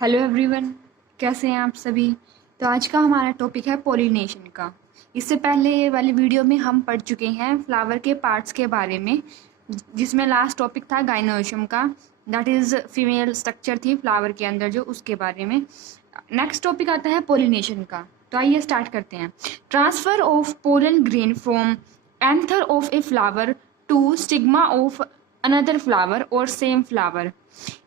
Hello everyone, कैसे हैं आप सभी। तो आज का हमारा टॉपिक है पोलिनेशन का। इससे पहले ये वाली वीडियो में हम पढ़ चुके हैं फ्लावर के पार्ट्स के बारे में, जिसमें लास्ट टॉपिक था गाइनोशियम का, दैट इज़ फीमेल स्ट्रक्चर थी फ्लावर के अंदर जो, उसके बारे में। नेक्स्ट टॉपिक आता है पोलिनेशन का। तो आइए स्टार्ट करते हैं। Transfer of pollen grain from anther of a flower to stigma of another flower और सेम फ्लावर।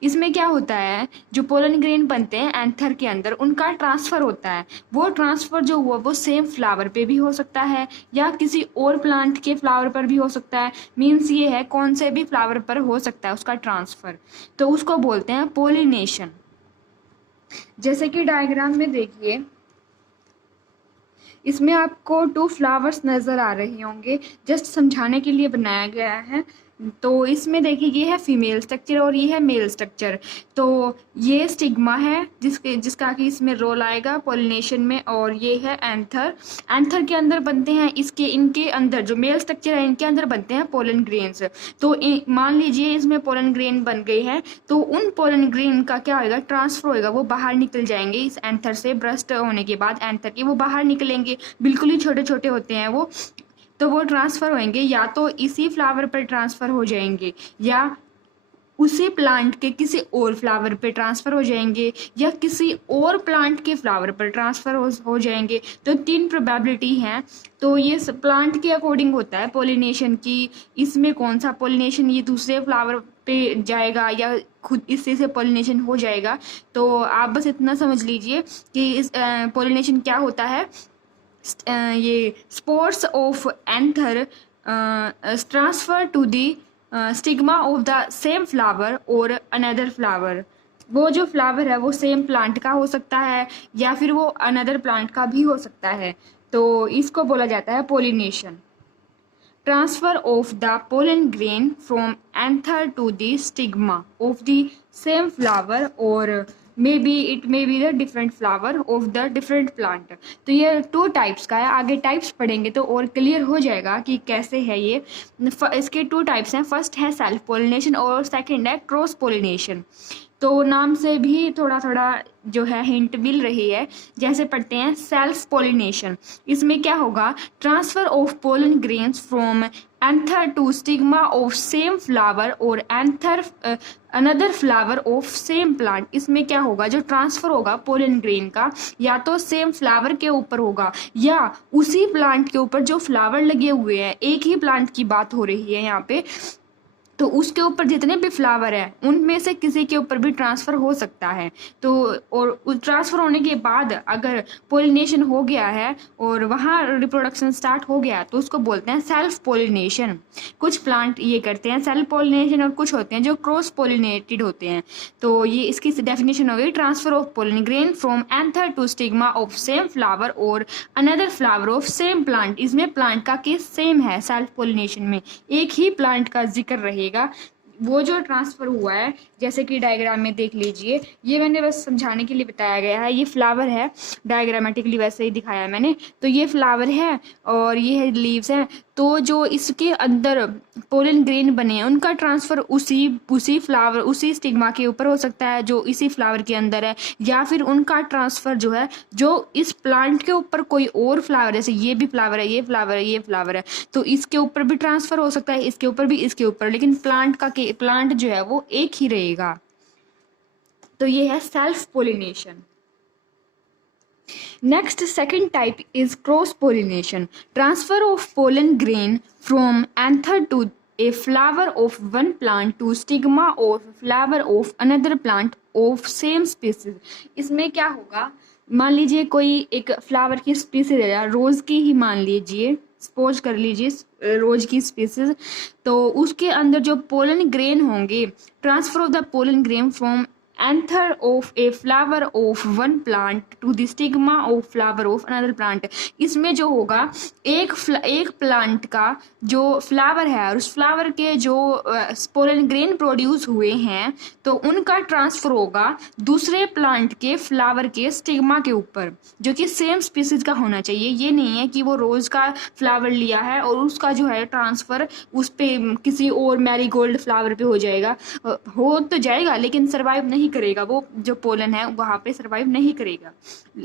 इसमें क्या होता है, जो पोलन ग्रेन बनते हैं एंथर के अंदर, उनका ट्रांसफ़र होता है। वो ट्रांसफ़र जो हुआ वो सेम फ्लावर पे भी हो सकता है या किसी और प्लांट के फ्लावर पर भी हो सकता है। मीन्स ये है कौन से भी फ्लावर पर हो सकता है उसका ट्रांसफ़र, तो उसको बोलते हैं पोलिनेशन। जैसे कि डायग्राम में देखिए, इसमें आपको 2 फ्लावर्स नज़र आ रहे होंगे, जस्ट समझाने के लिए बनाया गया है। तो इसमें देखिए ये है फीमेल स्ट्रक्चर और ये है मेल स्ट्रक्चर। तो ये स्टिग्मा है जिसका कि इसमें रोल आएगा पोलिनेशन में, और ये है एंथर। एंथर के अंदर बनते हैं इनके अंदर जो मेल स्ट्रक्चर है इनके अंदर बनते हैं पोलन ग्रेन्स। तो मान लीजिए इसमें पोलन ग्रेन बन गए हैं, तो उन पोलन ग्रेन का क्या होगा, ट्रांसफर होएगा, वो बाहर निकल जाएंगे इस एंथर से। ब्रस्ट होने के बाद एंथर के वो बाहर निकलेंगे, बिल्कुल ही छोटे छोटे होते हैं वो। तो वो ट्रांसफ़र होंगे, या तो इसी फ्लावर पर ट्रांसफ़र हो जाएंगे या उसी प्लांट के किसी और फ्लावर पे ट्रांसफ़र हो जाएंगे या किसी और प्लांट के फ्लावर पर ट्रांसफ़र हो जाएंगे। तो 3 प्रोबेबिलिटी हैं। तो ये प्लांट के अकॉर्डिंग होता है पोलिनेशन की, इसमें कौन सा पोलिनेशन ये दूसरे फ्लावर पे जाएगा या खुद इससे से पोलिनेशन हो जाएगा। तो आप बस इतना समझ लीजिए कि इस पोलिनेशन क्या होता है। ये spores of anther transfer to the stigma of the same flower और अनदर फ्लावर। वो जो फ्लावर है वो सेम प्लांट का हो सकता है या फिर वो अनदर प्लांट का भी हो सकता है। तो इसको बोला जाता है pollination. Transfer of the pollen grain from anther to the stigma of the same flower और it may be the different flower of the different plant। तो ये 2 टाइप्स का है। आगे टाइप्स पढ़ेंगे तो और क्लियर हो जाएगा कि कैसे है ये। इसके 2 टाइप्स हैं। फर्स्ट है सेल्फ पोलिनेशन और सेकंड है क्रॉस पोलिनेशन। तो नाम से भी थोड़ा थोड़ा जो है हिंट मिल रही है। जैसे पढ़ते हैं सेल्फ पोलिनेशन। इसमें क्या होगा, transfer of pollen grains from anther to stigma of same flower और anther another flower of same plant. इसमें क्या होगा, जो ट्रांसफर होगा पोलन ग्रेन का, या तो सेम फ्लावर के ऊपर होगा या उसी प्लांट के ऊपर जो फ्लावर लगे हुए हैं। एक ही प्लांट की बात हो रही है यहाँ पे, तो उसके ऊपर जितने भी फ्लावर हैं उनमें से किसी के ऊपर भी ट्रांसफ़र हो सकता है। तो और ट्रांसफ़र होने के बाद अगर पोलिनेशन हो गया है और वहाँ रिप्रोडक्शन स्टार्ट हो गया तो उसको बोलते हैं सेल्फ पोलिनेशन। कुछ प्लांट ये करते हैं सेल्फ पोलिनेशन और कुछ होते हैं जो क्रॉस पोलिनेटेड होते हैं। तो ये इसकी डेफिनेशन हो गई, transfer of pollen grain from anther to stigma of same flower और another flower of same plant. इसमें प्लांट का केस सेम है। सेल्फ पोलिनेशन में एक ही प्लांट का जिक्र रहेगा। वो जो ट्रांसफ़र हुआ है, जैसे कि डायग्राम में देख लीजिए, ये मैंने बस समझाने के लिए बताया गया है। ये फ्लावर है, डायग्रामेटिकली वैसे ही दिखाया है मैंने। तो ये फ्लावर है और ये है लीव्स हैं। तो जो इसके अंदर पोलन ग्रेन बने हैं उनका ट्रांसफ़र उसी फ्लावर उसी स्टिग्मा के ऊपर हो सकता है जो इसी फ्लावर के अंदर है, या फिर उनका ट्रांसफ़र जो है जो इस प्लांट के ऊपर कोई और फ्लावर, जैसे ये भी फ्लावर है, ये फ्लावर है, ये फ्लावर है, तो इसके ऊपर भी ट्रांसफ़र हो सकता है, इसके ऊपर भी, इसके ऊपर, लेकिन प्लांट जो है वो एक ही रहेगा। तो ये है self pollination. Next, second type is cross pollination. Transfer of pollen grain from anther to a flower of one plant to stigma of flower of another plant of same species। इसमें क्या होगा, मान लीजिए कोई एक फ्लावर की species है, रोज़ की ही मान लीजिए, सपोज कर लीजिए रोज की स्पीसीज। तो उसके अंदर जो पोलन ग्रेन होंगे, transfer of the pollen grain from anther of a flower of one plant to the stigma of flower of another plant. इसमें जो होगा एक प्लांट का जो फ्लावर है और उस फ्लावर के जो पोलन ग्रेन प्रोड्यूस हुए हैं, तो उनका ट्रांसफर होगा दूसरे प्लांट के फ्लावर के स्टिग्मा के ऊपर, जो कि सेम स्पीसीज का होना चाहिए। ये नहीं है कि वो रोज का फ्लावर लिया है और उसका जो है ट्रांसफर उस पे किसी और मैरीगोल्ड फ्लावर पे हो जाएगा। हो तो जाएगा लेकिन सर्वाइव नहीं नहीं करेगा, वो जो पोलन है वहाँ पे सर्वाइव नहीं करेगा,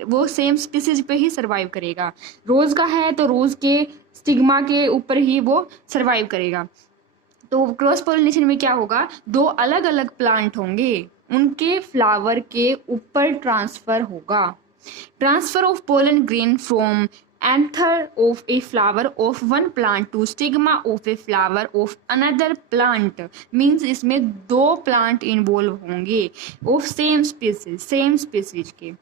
वो सेम स्पीसीज पे ही सर्वाइव करेगा। रोज का है तो रोज के स्टिग्मा के ऊपर ही वो सर्वाइव करेगा। तो क्रॉस पोलिनेशन में क्या होगा, दो अलग अलग प्लांट होंगे, उनके फ्लावर के ऊपर ट्रांसफर होगा। Transfer of pollen grain from anther of a flower of one plant to stigma of a flower of another plant means इसमें दो प्लांट इन्वॉल्व होंगे of same species के।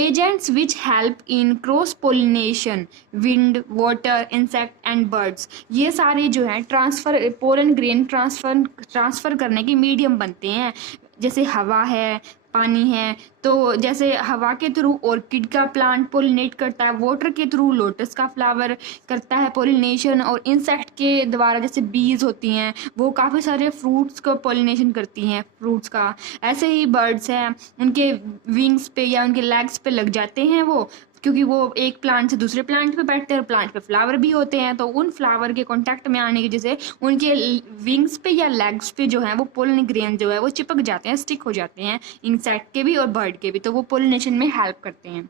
agents which help in cross pollination wind water insect and birds, ये सारे जो हैं transfer pollen grain transfer करने के मीडियम बनते हैं, जैसे हवा है, पानी है। तो जैसे हवा के थ्रू ऑर्किड का प्लांट पोलिनेट करता है, वाटर के थ्रू लोटस का फ्लावर करता है पोलिनेशन, और इंसेक्ट के द्वारा जैसे बीज होती हैं वो काफ़ी सारे फ्रूट्स को पोलिनेशन करती हैं फ्रूट्स का। ऐसे ही बर्ड्स हैं, उनके विंग्स पे या उनके लेग्स पे लग जाते हैं वो, क्योंकि वो एक प्लांट से दूसरे प्लांट पे बैठते हैं और प्लांट पे फ्लावर भी होते हैं, तो उन फ्लावर के कांटेक्ट में आने की वजह से उनके विंग्स पे या लेग्स पे जो है वो पोलन ग्रेन जो है वो चिपक जाते हैं, स्टिक हो जाते हैं, इंसेक्ट के भी और बर्ड के भी, तो वो पोलिनेशन में हेल्प करते हैं।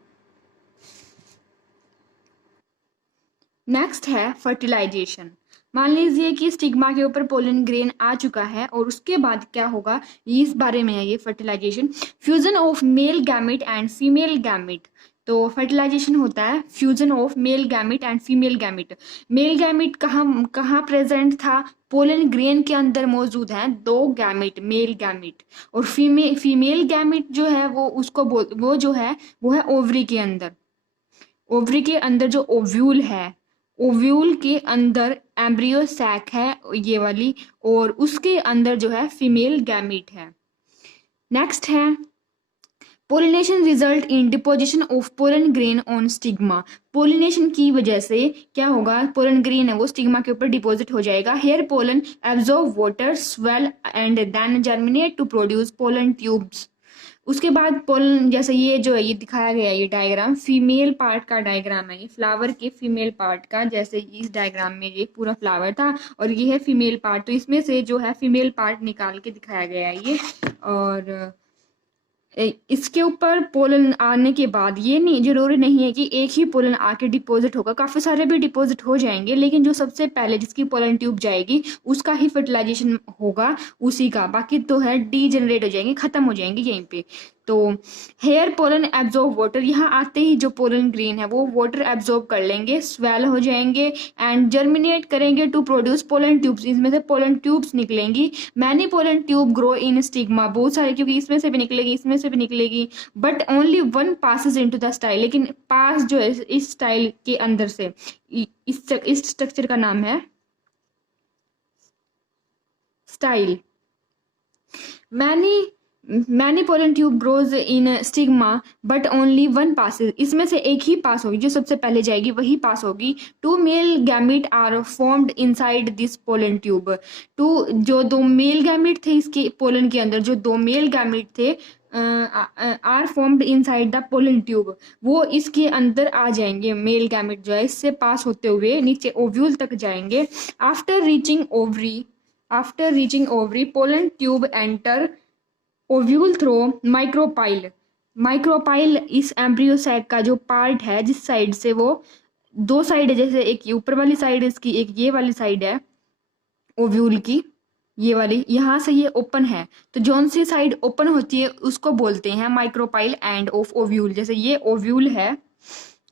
नेक्स्ट है फर्टिलाइजेशन। मान लीजिए कि स्टिग्मा के ऊपर पोलन ग्रेन आ चुका है और उसके बाद क्या होगा, इस बारे में है ये fertilization. Fusion of male gamete and female gamete. तो फर्टिलाइजेशन होता है fusion of male gamete and female gamete. Male gamete कहाँ प्रेजेंट था, पोलन ग्रेन के अंदर मौजूद हैं दो गैमेट, मेल गैमेट, और फीमेल गैमेट जो है वो जो है वो है ओवरी के अंदर। ओवरी के अंदर जो ओव्यूल है, ओव्यूल के अंदर एम्ब्रियो सैक है ये वाली, और उसके अंदर जो है फीमेल गैमेट है। नेक्स्ट है pollination result in deposition of pollen grain on stigma. Pollination की वजह से क्या होगा, पोलन ग्रेन है वो स्टिग्मा के ऊपर डिपॉजिट हो जाएगा। Here pollen absorb water swell and then germinate to produce pollen tubes. उसके बाद पोलन, जैसे ये जो है ये दिखाया गया है, ये डायग्राम फीमेल पार्ट का डायग्राम है, ये फ्लावर के फीमेल पार्ट का, जैसे इस डायग्राम में ये पूरा फ्लावर था और ये है फीमेल पार्ट, तो इसमें से जो है फीमेल पार्ट निकाल के दिखाया गया है ये। और इसके ऊपर पोलन आने के बाद ये नहीं जरूरी नहीं है कि एक ही पोलन आके डिपॉजिट होगा, काफ़ी सारे भी डिपॉजिट हो जाएंगे, लेकिन जो सबसे पहले जिसकी पोलन ट्यूब जाएगी उसका ही फर्टिलाइजेशन होगा उसी का, बाकी तो है डीजेनरेट हो जाएंगे, खत्म हो जाएंगे यहीं पे। तो हेयर पोलन एब्जॉर्ब वाटर, यहाँ आते ही जो पोलन ग्रेन है वो वाटर एब्जॉर्ब कर लेंगे, स्वेल हो जाएंगे एंड जर्मिनेट करेंगे टू प्रोड्यूस पोलन ट्यूब्स, इसमें से पोलन ट्यूब्स निकलेंगी। Many pollen tube grow in stigma, बहुत सारे, क्योंकि इसमें से भी निकलेगी इसमें से भी निकलेगी, but only one passes into the style, लेकिन पास जो है इस स्टाइल के अंदर से, इस स्ट्रक्चर का नाम है style. Many pollen tube grows in stigma but only one passes, इसमें से एक ही पास होगी, जो सबसे पहले जाएगी वही पास होगी। Two male gamete are formed inside this pollen tube. जो दो मेल गैमेट थे इसके पोलन के अंदर, जो दो मेल गैमेट थे are formed inside the pollen tube, वो इसके अंदर आ जाएंगे, मेल गैमेट जो है इससे पास होते हुए नीचे ओव्यूल तक जाएंगे। After reaching ovary pollen tube enter ovule through micropyle. Micropyle इस एम्ब्रियो सैक का जो पार्ट है, जिस साइड से वो दो साइड है, जैसे एक ऊपर वाली साइड है इसकी, एक ये वाली साइड है ओव्यूल की, ये वाली यहाँ से ये ओपन है, तो जौन सी साइड ओपन होती है उसको बोलते हैं माइक्रोपाइल एंड ऑफ ओव्यूल। जैसे ये ओव्यूल है,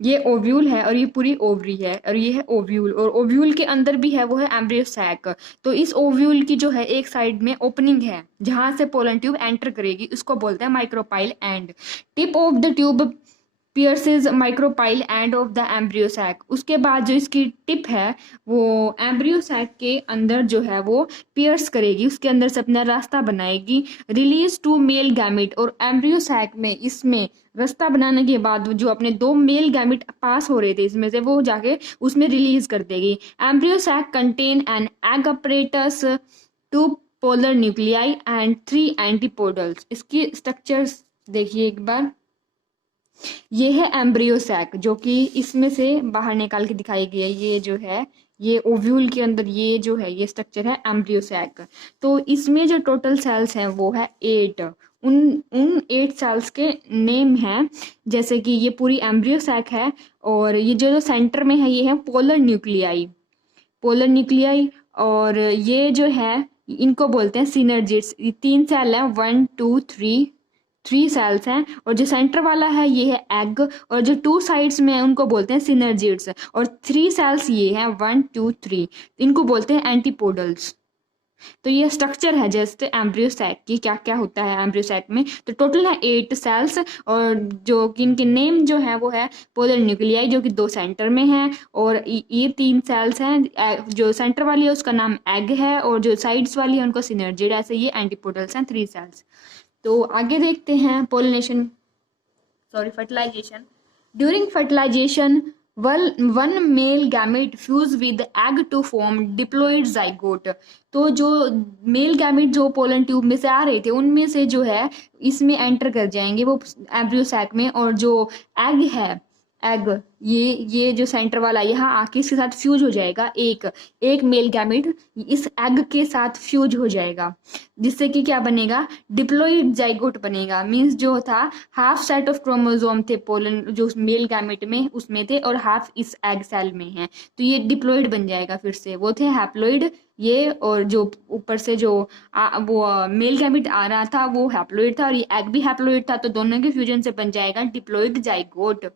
ये ओव्यूल है और ये पूरी ओवरी है और ये है ओव्यूल, और ओव्यूल के अंदर भी है वो है एम्ब्रियो सैक। तो इस ओव्यूल की जो है एक साइड में ओपनिंग है जहां से पोलन ट्यूब एंटर करेगी, उसको बोलते हैं micropyle end. Tip of the tube pierces micropyle end of the embryo sac. उसके बाद जो इसकी टिप है वो एम्ब्रियो सैक के अंदर जो है वो पियर्स करेगी, उसके अंदर से अपना रास्ता बनाएगी। रिलीज टू मेल गैमेट, और एम्ब्रियो सैक में इसमें रास्ता बनाने के बाद जो अपने दो मेल गैमेट पास हो रहे थे इसमें से वो जाके उसमें रिलीज कर देगी। Embryo sac contain an egg apparatus, two polar nuclei and 3 antipodals. इसकी स्ट्रक्चर्स देखिए एक बार, ये है एम्ब्रियो सैक जो कि इसमें से बाहर निकाल के दिखाई गई है, ये जो है ये ओव्यूल के अंदर ये जो है ये स्ट्रक्चर है एम्ब्रियो सैक। तो इसमें जो टोटल सेल्स हैं वो है 8, उन उन 8 सेल्स के नेम हैं, जैसे कि ये पूरी एम्ब्रियो सैक है, और ये जो सेंटर में है ये है पोलर न्यूक्लियाई, पोलर न्यूक्लियाई। और ये जो है इनको बोलते हैं सिनर्जिड्स। ये 3 सेल हैं, 1 2 3 सेल्स हैं, और जो सेंटर वाला है ये है एग, और जो 2 साइड्स में है उनको बोलते हैं सिनर्जिड्स, और 3 सेल्स ये हैं 1 2 3, इनको बोलते हैं एंटीपोडल्स। तो ये स्ट्रक्चर है जस्ट एम्ब्रियो सैक की, क्या क्या होता है एम्ब्रियो सैक में। तो टोटल है 8 सेल्स, और जो कि इनके नेम जो है वो है पोलर न्यूक्लियाई, जो कि 2 सेंटर में है, और ये 3 सेल्स हैं। जो सेंटर वाली है उसका नाम एग है, और जो साइड्स वाली है उनको सिनर्जिड। ऐसे ये एंटीपोडल्स हैं 3 सेल्स। तो आगे देखते हैं pollination, fertilization. During fertilization, one male gamete fuse with egg to form diploid zygote. तो जो मेल गैमेट जो पोलन ट्यूब में से आ रहे थे उनमें से जो है इसमें एंटर कर जाएंगे वो एम्ब्रियो सैक में, और जो एग है, एग ये जो सेंटर वाला यहाँ आके इसके साथ फ्यूज हो जाएगा, एक मेल गैमेट इस एग के साथ फ्यूज हो जाएगा, जिससे कि क्या बनेगा, डिप्लॉइड जाइगोट बनेगा। मींस जो था हाफ सेट ऑफ क्रोमोसोम थे पोलन जो मेल गैमेट में उसमें थे, और हाफ इस एग सेल में है, तो ये डिप्लॉइड बन जाएगा। फिर से वो थे हैप्लॉइड ये, और जो ऊपर से जो वो मेल गैमेट आ रहा था वो हैप्लॉइड था, और ये एग भी हैप्लॉइड था, तो दोनों के फ्यूजन से बन जाएगा diploid zygote.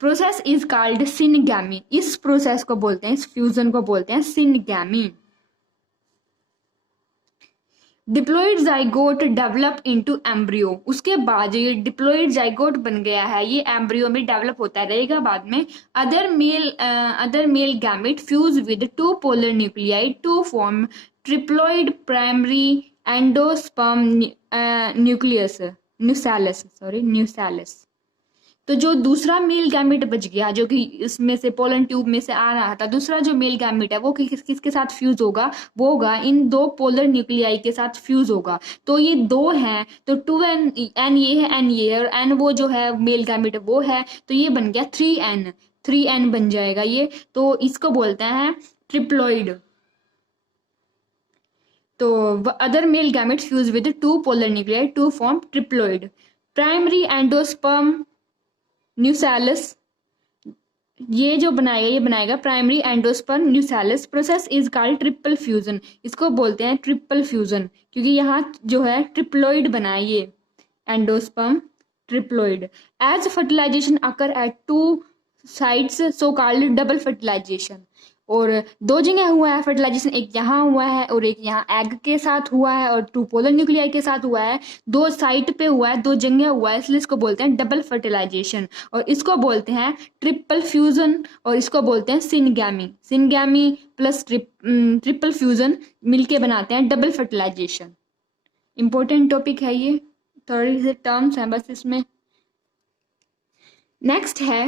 Process is called syngamy. इस प्रोसेस को बोलते हैं, इस फ्यूजन को बोलते हैं syngamy. Diploid zygote develop into embryo. उसके बाद ये डिप्लॉइड जाइगोट बन गया है, ये एम्ब्रियो में डेवलप होता रहेगा बाद में। Other male gamete fuse with 2 polar nuclei to form triploid primary endosperm nucellus. तो जो दूसरा मेल गैमेट बच गया, जो कि इसमें से पोलन ट्यूब में से आ रहा था, दूसरा जो मेल गैमेट है वो किसके साथ फ्यूज होगा, वो होगा इन 2 पोलर न्यूक्लियाई के साथ फ्यूज होगा। तो ये 2 हैं, तो 2n ये है, n ये है, और n वो जो है मेल गैमेट वो है, तो ये बन गया 3n बन जाएगा ये। तो इसको बोलते हैं ट्रिप्लॉइड। तो other male gamete fuse with 2 polar nuclei to form triploid. Primary endosperm nucellus, ये जो बनाएगा ये बनाएगा primary endosperm nucellus. Process is called triple fusion. इसको बोलते हैं ट्रिपल फ्यूजन, क्योंकि यहाँ जो है ट्रिप्लॉइड बना है ये endosperm triploid. As fertilization occur at 2 sites so called double fertilization. और 2 जगह हुआ है फर्टिलाइजेशन, एक यहाँ हुआ है और एक यहाँ एग के साथ हुआ है, और 2 पोलर न्यूक्लियाई के साथ हुआ है। 2 साइट पे हुआ है, 2 जगह हुआ है, इसलिए इसको बोलते हैं डबल फर्टिलाइजेशन, और इसको बोलते हैं ट्रिपल फ्यूजन, और इसको बोलते हैं सिनगैमी प्लस ट्रिपल फ्यूजन मिलके बनाते हैं डबल फर्टिलाइजेशन। इंपॉर्टेंट टॉपिक है ये, थोड़ी से टर्म्स हैं बस इसमें। नेक्स्ट है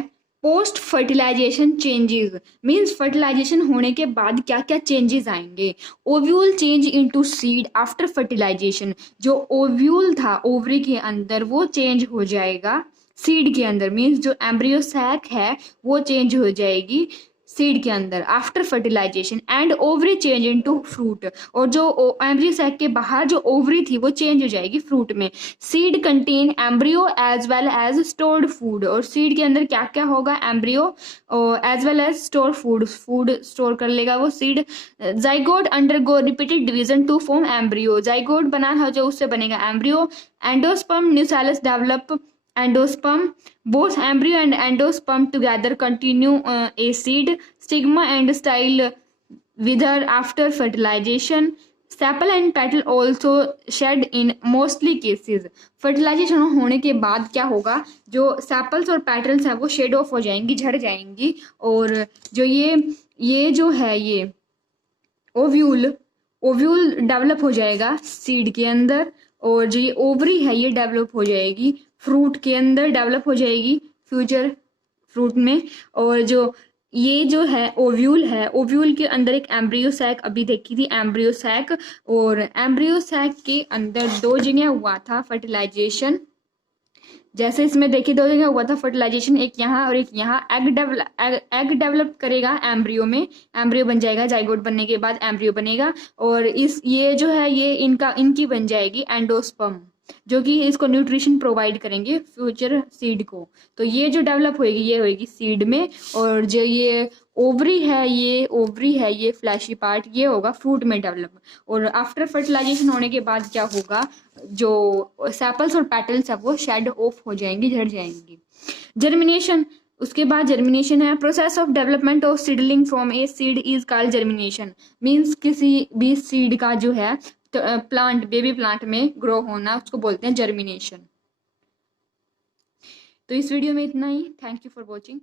post fertilization changes. Means fertilization होने के बाद क्या क्या चेंजेस आएंगे। Ovule change into seed after fertilization. जो ओव्यूल था ओवरी के अंदर वो चेंज हो जाएगा सीड के अंदर। मीन्स जो एम्ब्रियो सैक है वो चेंज हो जाएगी सीड के अंदर after fertilization. And ovary change into fruit. और जो एम्ब्रियो सैक के बाहर जो ओवरी थी वो चेंज हो जाएगी फ्रूट में। Seed contain embryo as well as stored food. और सीड के अंदर क्या क्या होगा, embryo as well as store food store कर लेगा वो seed. Zygote undergo repeated division to form embryo. Zygote बना है जो उससे बनेगा embryo. Endosperm nucellus develop endosperm. Both embryo and endosperm together continue a seed. Stigma and style wither after fertilization. Sepal and petal also shed in mostly cases. Fertilization होने के बाद क्या होगा, जो सेपल्स और पेटल्स हैं वो शेड ऑफ हो जाएंगी, झड़ जाएंगी। और जो ये जो है ये ओव्यूल डेवलप हो जाएगा सीड के अंदर। और जो ये ओवरी है ये डेवलप हो जाएगी फ्रूट के अंदर, डेवलप हो जाएगी फ्यूचर फ्रूट में। और ये जो है ओव्यूल के अंदर एक एम्ब्रियो सैक अभी देखी थी, एम्ब्रियो सैक। और एम्ब्रियो सैक के अंदर 2 जगह हुआ था फर्टिलाइजेशन। जैसे इसमें देखिए 2 जगह हुआ था फर्टिलाइजेशन, एक यहाँ और एक यहाँ। एग डेवलप करेगा एम्ब्रियो में, एम्ब्रियो बन जाएगा, जाइगोट बनने के बाद एम्ब्रियो बनेगा। और ये जो है ये इनकी बन जाएगी एंडोस्पर्म। जो कि इसको न्यूट्रिशन प्रोवाइड करेंगे फ्यूचर सीड को। तो ये जो डेवलप होएगी ये होएगी सीड में, और जो ये ओवरी है ये फ्लैशी पार्ट ये होगा फ्रूट में डेवलप। और आफ्टर फर्टिलाइजेशन होने के बाद क्या होगा, जो सेपल्स और पेटल्स है वो शेड ऑफ हो जाएंगी, झड़ जाएंगी। जर्मिनेशन, उसके बाद जर्मिनेशन है। Process of development of seedling from a seed is called germination. Means किसी भी सीड का जो है प्लांट, बेबी प्लांट में ग्रो होना, उसको बोलते हैं जर्मिनेशन। तो इस वीडियो में इतना ही। Thank you for watching.